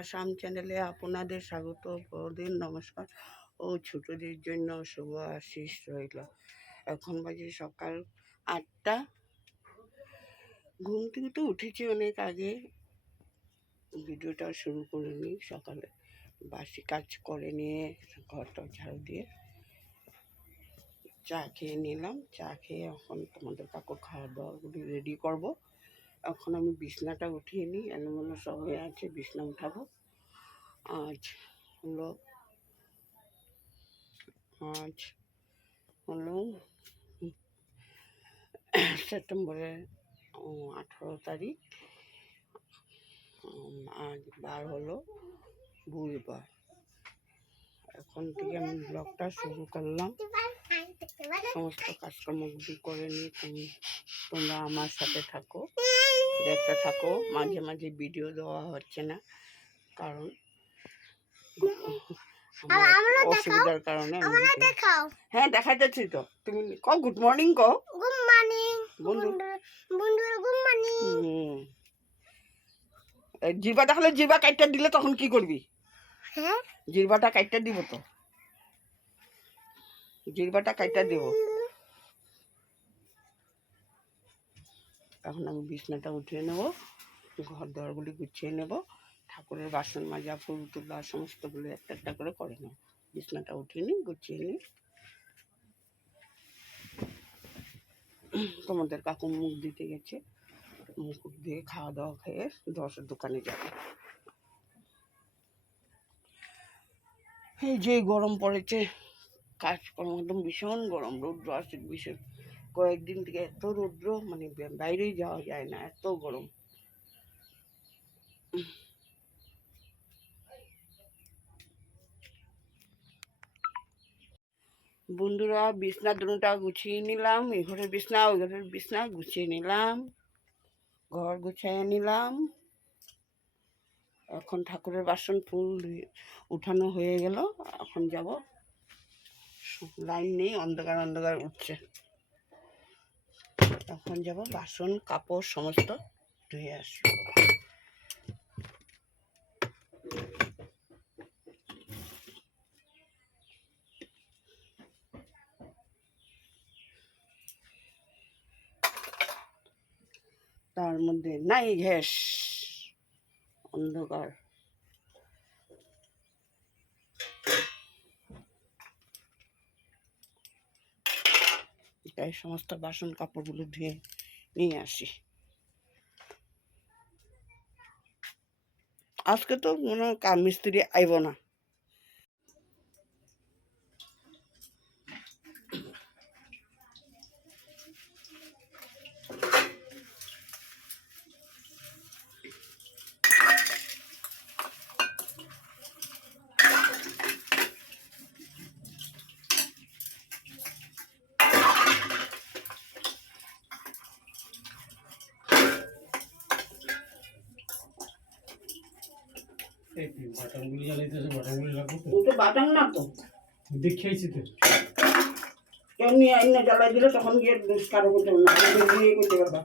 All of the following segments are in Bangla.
আসাম চ্যানেলে আপনাদের স্বাগত। বড়দের নমস্কার ও ছোটদের জন্য শুভ আশিস রইল। এখন বাজে সকাল 8টা। ঘুম থেকে তো উঠেছি অনেক আগে, ভিডিওটা শুরু করিনি। সকালে বাসি কাজ করে নিয়ে ঘরটা ঝাড়ু দিয়ে চা খেয়ে নিলাম। চা খেয়ে এখন তোমাদের কাকুর খাওয়া দাওয়াগুলি রেডি করব। এখন আমি বিছনাটা উঠিয়ে নিই, এলোমেলো সব হয়ে আছে, বিছনা উঠাবো। আজ হলো সেপ্টেম্বরের 18 তারিখ। আজ বার হলো বুধবার। এখন থেকে আমি ব্লগটা শুরু করলাম। সমস্ত কাজকর্মগুলি করে নিয়ে তোমরা আমার সাথে থাকো, দেখতে থাকো। মাঝে মাঝে ভিডিও দেওয়া হচ্ছে না, কারণ অসুবিধার কারণে। হ্যাঁ, দেখা যাচ্ছে তো। তুমি কও গুড মর্নিং, কও গুড মর্নিং বন্ধু। Good morning. জিরবাটা হলে জিরবা কাটটা দিলে তখন কি করবি? হ্যাঁ, জিরবাটা কাটটা দিব তো, জিরবাটা কাটটা দিব। এখন আমি বিছনাটা উঠিয়ে নেব, ঘর দরগুলি গুছিয়ে নেব, ঠাকুরের বাসন মাজা, ফুল তোলা সমস্তগুলো একটা একটা করে নেব। বিছনাটা উঠিয়ে নিই, গুছিয়ে নিই। তোমাদের কাকু মুখ দিতে গেছে, মুখ দিয়ে খাওয়া দাওয়া খেয়ে 10-এর দোকানে যাবে। এই যে গরম পড়েছে, কাজকর্ম একদম ভীষণ গরম, রৌদ্র আসছে ভীষণ। কয়েকদিন থেকে এত রৌদ্র, মানে বাইরেই যাওয়া যায় না, এত গরম। বন্ধুরা, বিছনা দুটা গুছিয়ে নিলাম। এই ঘরের বিছনা, ওই ঘরের বিছনা গুছিয়ে নিলাম, ঘর গুছিয়ে নিলাম। এখন ঠাকুরের বাসন ফুল উঠানো হয়ে গেল। এখন যাব, লাইন নেই, অন্ধকার অন্ধকার উঠছে। এখন যাব বাসন কাপড় সমস্ত ধুয়ে আসবো। তার মধ্যে নাই গ্যাস, অন্ধকার। তাই সমস্ত বাসন কাপড়গুলো ধুয়ে নিয়ে আসি। আজকে তো কোনো মিস্ত্রি আইব না। বাটামগুলি জ্বালাইতেছে, বাটামগুলি রাখবো তো। ওটা বাটাম না তো, দেখিয়েছি তো। এমনি আইনে জ্বালাই দিলে তখন গিয়ে কারো করতে না, দিয়ে করতে পারবা।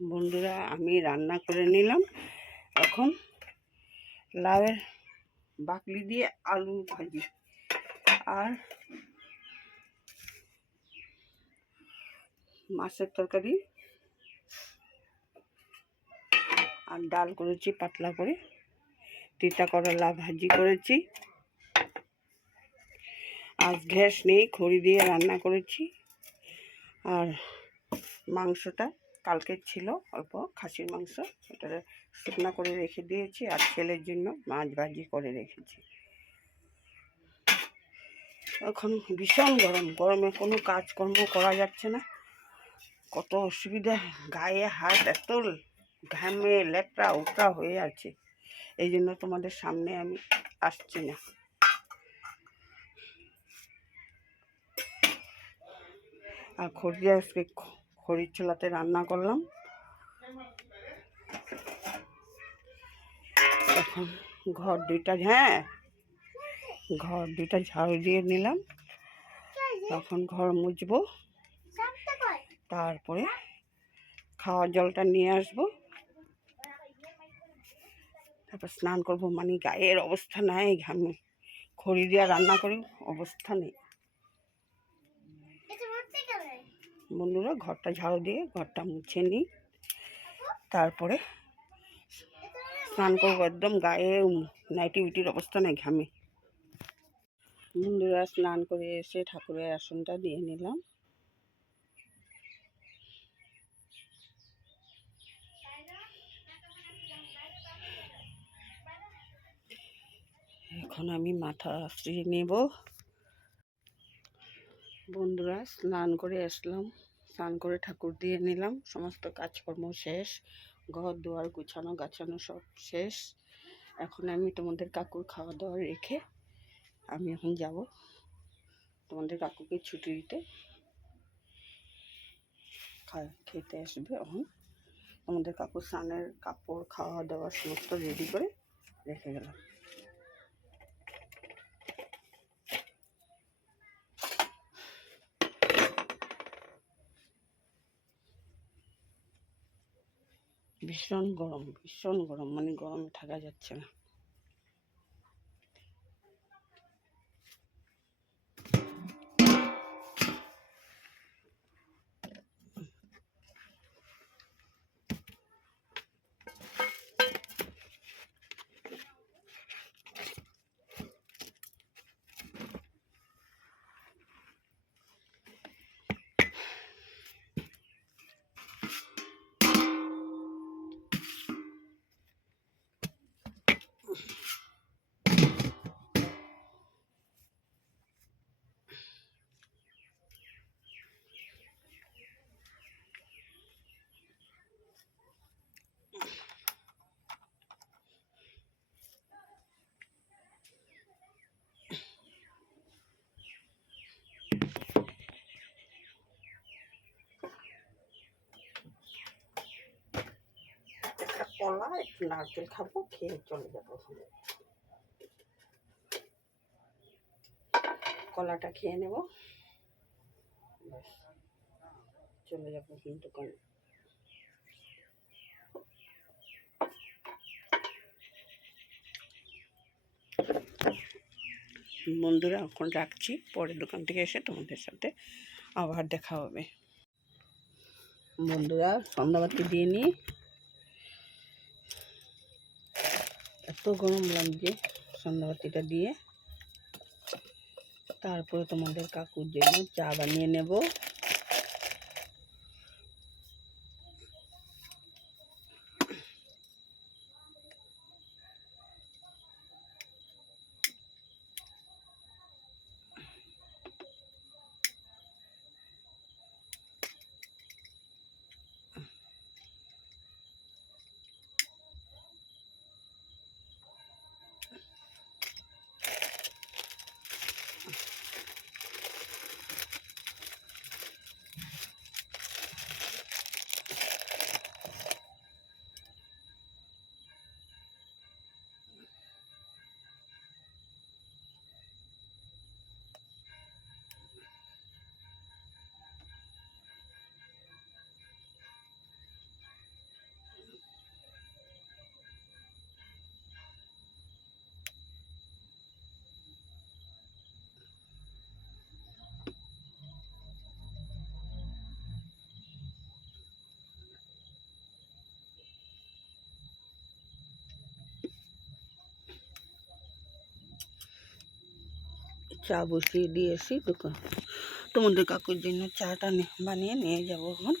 বন্ধুরা, আমি রান্না করে নিলাম। এখন লাউয়ের বাকলি দিয়ে আলু ভাজি আর মাছের তরকারি আর ডাল করেছি পাতলা করে, তিতা করলা ভাজি করেছি। আজ গ্যাস নেই, খড়ি দিয়ে রান্না করেছি। আর মাংসটা কালকের ছিল অল্প, খাসির মাংস, এটা শুকনো করে রেখে দিয়েছি। আর ছেলের জন্য মাছ ভাজি করে রেখেছি। এখন ভীষণ গরম, গরমে কোনো কাজকর্ম করা যাচ্ছে না। কত অসুবিধা, গায়ে হাত এত ঘামে লেটরা উটরা হয়ে আছে। এই জন্য তোমাদের সামনে আমি আসছি না। আর খড়ি দিয়ে আজকে খড়ির চুলাতে রান্না করলাম। এখন ঘর দুইটা ঝাড়ু দিয়ে নিলাম। তখন ঘর মুছবো, তারপরে খাওয়ার জলটা নিয়ে আসবো, তারপর স্নান করবো। মানে গায়ের অবস্থা নাই, ঘামে খড়ি দিয়ে রান্না করি, অবস্থা নেই। বন্ধুরা, ঘরটা ঝাড়ু দিয়ে ঘরটা মুছে নিই, তারপরে স্নান করবো। একদম গায়ে নাইটি উটির অবস্থা নেই, ঘামে। বন্ধুরা, স্নান করে এসে ঠাকুরের আসনটা দিয়ে নিলাম। এখন আমি মাথা আশ্রিয়ে নেব। বন্ধুরা, স্নান করে আসলাম, স্নান করে ঠাকুর দিয়ে নিলাম। সমস্ত কাজকর্ম শেষ, ঘর দুয়ার গুছানো গাছানো সব শেষ। এখন আমি তোমাদের কাকুর খাওয়া দাওয়া রেখে আমি এখন যাব তোমাদের কাকুকে ছুটি দিতে। খেতে আসবে। এখন তোমাদের কাকুর স্নানের কাপড় খাওয়া দাওয়া সমস্ত রেডি করে রেখে গেলাম। ভীষণ গরম, মানে গরমে থাকা যাচ্ছে না। কলা একটু নারকেল খাবো, খেয়ে চলে যাবো। কলাটা খেয়ে নেব, ব্যাস চলে যাবো দোকানে। বন্ধুরা এখন রাখছি, পরে দোকান থেকে এসে তোমাদের সাথে আবার দেখা হবে। বন্ধুরা সন্ধ্যাবাতি দিয়ে নিই, এত গরম লাগছে, সন্ধ্যাবাতিটা দিয়ে তারপরে তোমাদের কাকুর জন্য চা বানিয়ে নেব। চা বসিয়ে দিয়েছি দোকান, তোমাদের কাকুর জন্য চাটা বানিয়ে নিয়ে যাবো। এখন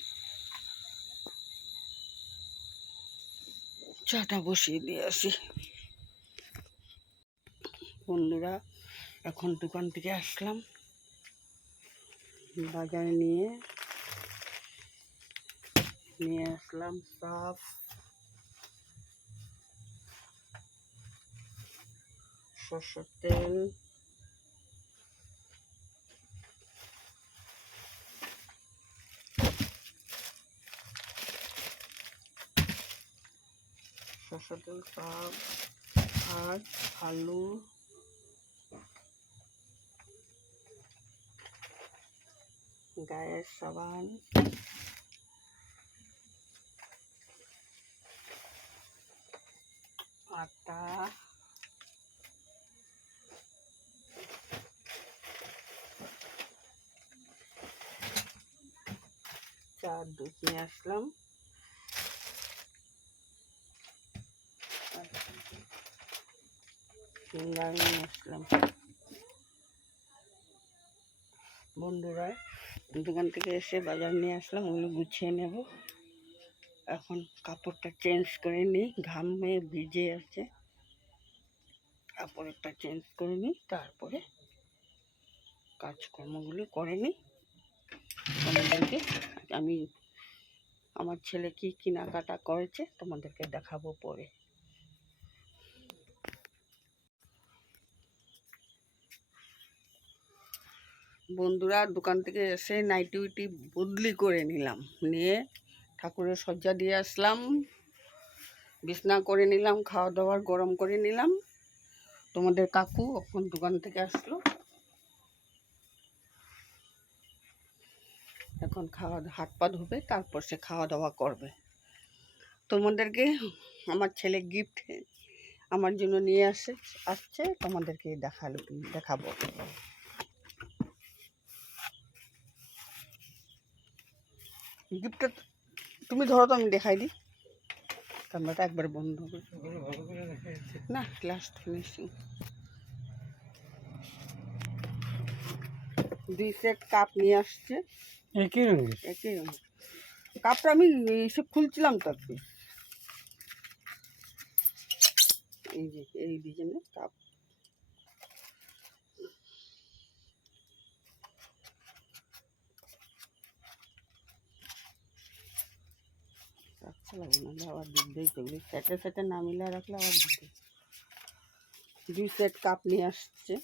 চাটা বসিয়ে দিয়ে আসি। বন্ধুরা এখন দোকান থেকে আসলাম, বাজারে নিয়ে আসলাম সার্ফ, সরষের তেল, সরষের তেল, সার্ফ আর আলু, গায়ের সাবান, আটা, চার দুধ নিয়ে আসলাম, সিঙ্গার নিয়ে আসলাম। বন্ধুরা দোকান থেকে এসে বাজার নিয়ে আসলাম, ওগুলো গুছিয়ে নেব। এখন কাপড়টা চেঞ্জ করে নিই, ঘামে ভিজে আছে, কাপড়টা চেঞ্জ করে নিই, তারপরে কাজকর্মগুলো করে নিই। তোমাদেরকে আমি আমার ছেলে কি কেনাকাটা করেছে তোমাদেরকে দেখাবো পরে। বন্ধুরা দোকান থেকে এসে নাইটি উইটি বদলি করে নিলাম, নিয়ে ঠাকুরের সজ্জা দিয়ে আসলাম, বিছনা করে নিলাম, খাওয়া দাওয়ার গরম করে নিলাম। তোমাদের কাকু এখন দোকান থেকে আসলো, এখন হাত পা ধুবে, তারপর সে খাওয়া দাওয়া করবে। তোমাদেরকে আমার ছেলে গিফট আমার জন্য নিয়ে আসছে, তোমাদেরকে দেখাবো। গিফটটা তুমি ধরো তো, আমি দেখাই দিই। ক্যামেরাটা একবার বন্ধ না, লাস্ট ফিনিশিং। 2 সেট কাপ নিয়ে আসছে, একই রঙের। একই রঙ। কাপটা আমি এসে খুলছিলাম তো আর কি, এই যে এই ডিজাইনের কাপ। আচ্ছা লাগে না, আবার দুধ দিয়ে এগুলি সেটে না মিলে রাখলে আবার দুধ। 2 সেট কাপ নিয়ে আসছে,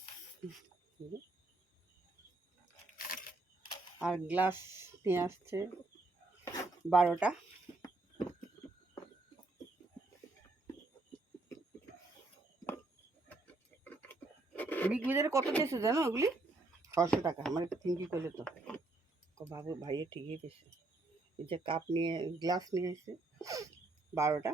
আর গ্লাস নিয়ে আসছে 12টা। বিগ বাজারে কত দিয়েছে জানো ওগুলি? 600 টাকা। আমার একটা থিঙ্কি করলে তো বাবু ভাইয়ে ঠিকই দিয়েছে। এই যে কাপ নিয়ে গ্লাস নিয়ে এসে 12টা।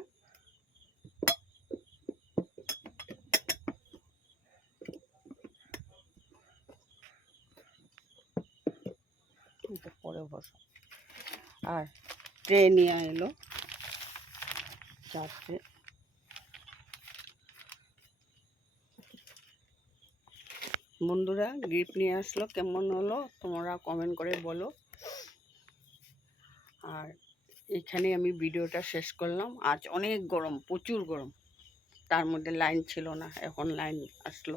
পরে বসো। আর ট্রে নিয়ে এলো 4টে। বন্ধুরা গিফট নিয়ে আসলো, কেমন হলো তোমরা কমেন্ট করে বলো। আর এখানে আমি ভিডিওটা শেষ করলাম। আজ অনেক গরম, প্রচুর গরম, তার মধ্যে লাইন ছিল না, এখন লাইন আসলো।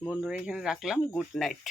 বন্ধুরা এখানে রাখলাম, গুড নাইট।